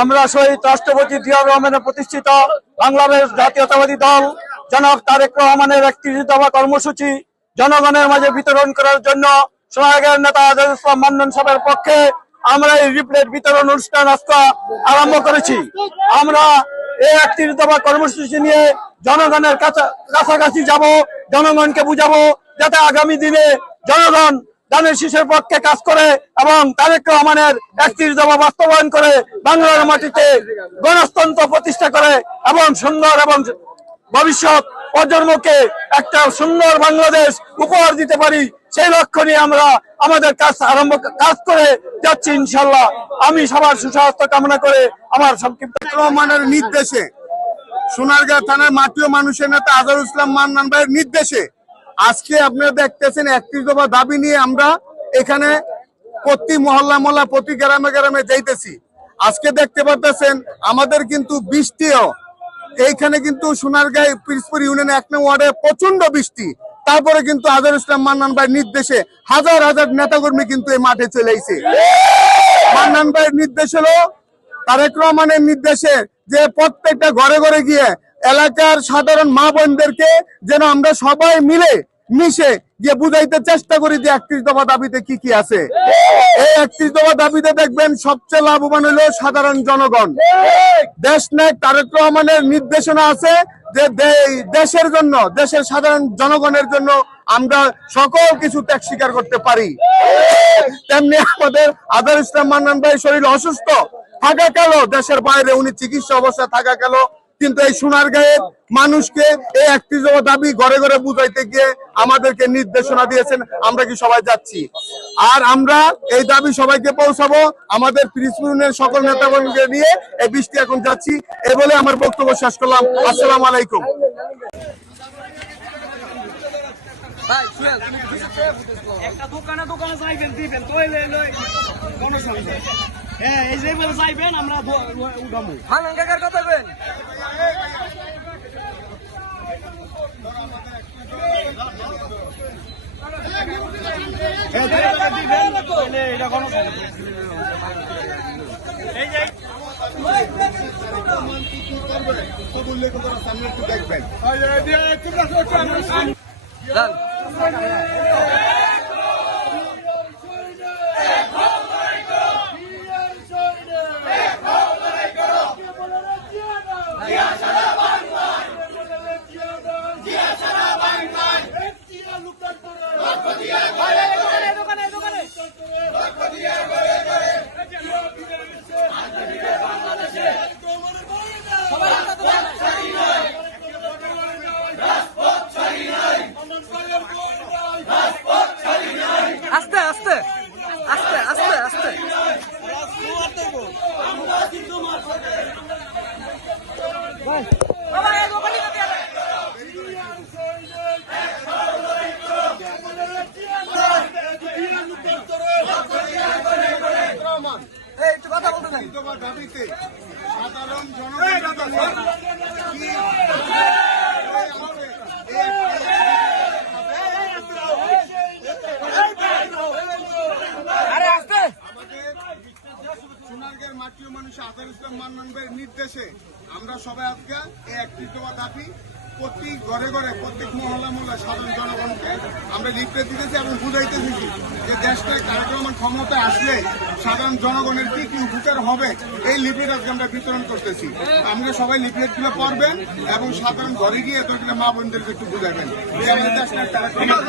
আমরা শহীদ রাষ্ট্রপতি জিয়াউর রহমানের প্রতিষ্ঠিত বাংলাদেশ জাতীয়তাবাদী দল জনাব তারেক রহমানের 31 দফা কর্মসূচি জনগণের মাঝে বিতরণ করার জন্য সোনারগাঁয়ের নেতা আজাদ ইসলাম মান্নান সাহেবের পক্ষে আমরা এই লিফলেট বিতরণ অনুষ্ঠান আজকে আরম্ভ করেছি। আমরা এই 31 দফা কর্মসূচি নিয়ে জনগণের কাছাকাছি যাব, জনগণকে বুঝাবো যাতে আগামী দিনে জনগণ ধানের শীষের পক্ষে কাজ করে এবং তারেক রহমানের 31 দফা বাস্তবায়ন করে বাংলার মাটিতে গণতন্ত্র প্রতিষ্ঠা করে এবং সুন্দর এবং ভবিষ্যৎ প্রজন্মকে একটা সুন্দর বাংলাদেশ উপহার দিতে পারি, সেই লক্ষ্য নিয়ে আমরা আমাদের কাজ করে যাচ্ছি ইনশাল্লাহ। আমি সবার সুস্বাস্থ্য কামনা করে আমার সংক্ষিপ্ত রহমানের নির্দেশে সোনারগাঁ থানার মাটি ও মানুষের নেতা আজহারুল ইসলাম মান্নান ভাইয়ের নির্দেশে আজকে আপনারা দেখতেছেন 31 দফা দাবি নিয়ে আমরা এখানে প্রতি মহল্লা প্রতি গ্রামে গ্রামে যাইতেছি। আজকে দেখতে পাচ্ছেন আমাদের কিন্তু বৃষ্টিও এইখানে কিন্তু সোনারগাঁও পিরোজপুর ইউনিয়ন 1 নং ওয়ার্ডে প্রচন্ড বৃষ্টি, তারপরে কিন্তু আজহারুল ইসলাম মান্নান ভাইয়ের নির্দেশে হাজার হাজার নেতাকর্মী কিন্তু এই মাঠে চলে এসেছে। মান্নান ভাইয়ের নির্দেশ হলো তারেক রহমানের নির্দেশে যে প্রত্যেকটা ঘরে ঘরে গিয়ে এলাকার সাধারণ মা বোনদেরকে যেন আমরা সবাই মিলে মিশে গিয়ে বুঝাইতে চেষ্টা করি যে 31 দফা দাবিতে কি কি আছে। এই 31 দফা দাবিতে দেখবেন সবচেয়ে লাভবান হলো সাধারণ জনগণ। দেশ নায়ক তারেক রহমানের নির্দেশনা আছে যে দেশের জন্য, দেশের সাধারণ জনগণের জন্য আমরা সকল কিছু ত্যাগ স্বীকার করতে পারি। তেমনি আমাদের আজহারুল ইসলাম মান্নান ভাই শরীর অসুস্থ থাকা গেল, দেশের বাইরে উনি চিকিৎসা অবস্থায় থাকা গেল, কিন্তু এই সোনারগাঁয়ের মানুষকে এই 31 দফা দাবি ঘরে ঘরে বুঝাইতে গিয়ে আমাদেরকে নির্দেশনা দিয়েছেন। আমরা কি সবাই যাচ্ছি, আর আমরা এই দাবি সবাইকে পৌঁছাবো আমাদের পিরোজপুর ইউনিয়নের সকল নেতাগণকে নিয়ে এই বৃষ্টি এখন যাচ্ছি। এই বলে আমার বক্তব্য শেষ করলাম। আসসালামু আলাইকুম। একটা দোকানে যাইবেন দিবেন তো হ্যাঁ, এই যে বলে যাইবেন আমরা উঠাবো। হানান কাকার কথা বলেন। এটা কোনো দেখবেন আস্তে আস্তে আস্তে আস্তে আস্তে একটু কথা বলতে চাই। সাধারণ জনগণ সোনারগাঁয়ের মাটি ও মানুষ আজহারুল ইসলাম মান্নান ভাইয়ের নির্দেশে আমরা সবাই আজকে এই 31 দফা দাবি প্রতি ঘরে ঘরে প্রত্যেক মহল্লা সাধারণ জনগণকে আমরা লিফলেট দিতেছি এবং বুঝাইতে দিচ্ছি যে দেশটায় তারেক রহমান ক্ষমতায় আসলে সাধারণ জনগণের কি কি উপকার হবে এই লিফলেট আজকে আমরা বিতরণ করতেছি। আমরা সবাই লিফলেটগুলো পড়বেন এবং সাধারণ ঘরে গিয়ে মা বোনদেরকে একটু বুঝাবেন যে আমাদের দেশটায় তারেক রহমান